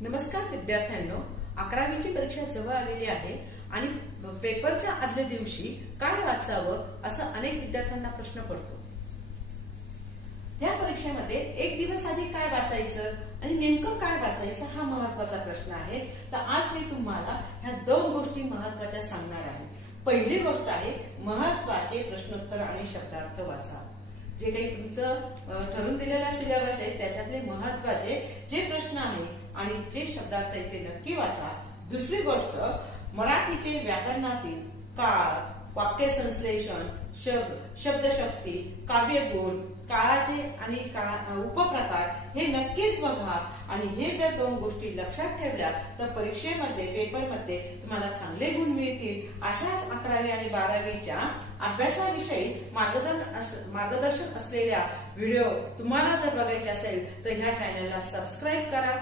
नमस्कार विद्यार्थ्यांनो, 11वीची परीक्षा जवळ आलेली आहे आणि पेपरच्या आदल्या दिवशी काय वाचावं असं अनेक विद्यार्थ्यांना प्रश्न पडतो। या परीक्षेमध्ये एक दिवस आधी काय वाचायचं आणि नेमकं काय वाचायचं हा महत्त्वाचा प्रश्न आहे। तर आज मी तुम्हाला ह्या दोन गोष्टी महत्त्वाच्या सांगणार आहे। पहिली गोष्ट आहे महत्त्वाचे प्रश्नोत्तर आणि शब्दार्थ वाचा। जे काही तुमचं ठरवून दिलेला सिलेबस आहे त्याच्यातले महत्त्वाचे जे प्रश्न आहे आणि जे शब्दार्थ आहे ते नक्की वाचा। दुसरी गोष्ट मराठीचे व्याकरणातील काळ, वाक्य संश्लेषण, शब्दशक्ती, काव्यगुण, काळाचे आणि उपप्रकार हे नक्कीच बघा आणि हे जर दोन गोष्टी लक्षात ठेवल्या तर परीक्षेमध्ये पेपरमध्ये तुम्हाला चांगले गुण मिळतील। अशाच 11वी आणि 12वीच्या अभ्यासाविषयी मार्गदर्शन असलेल्या व्हिडिओ तुम्हाला जर बघायचे असेल तर ह्या चॅनलला सबस्क्राईब करा।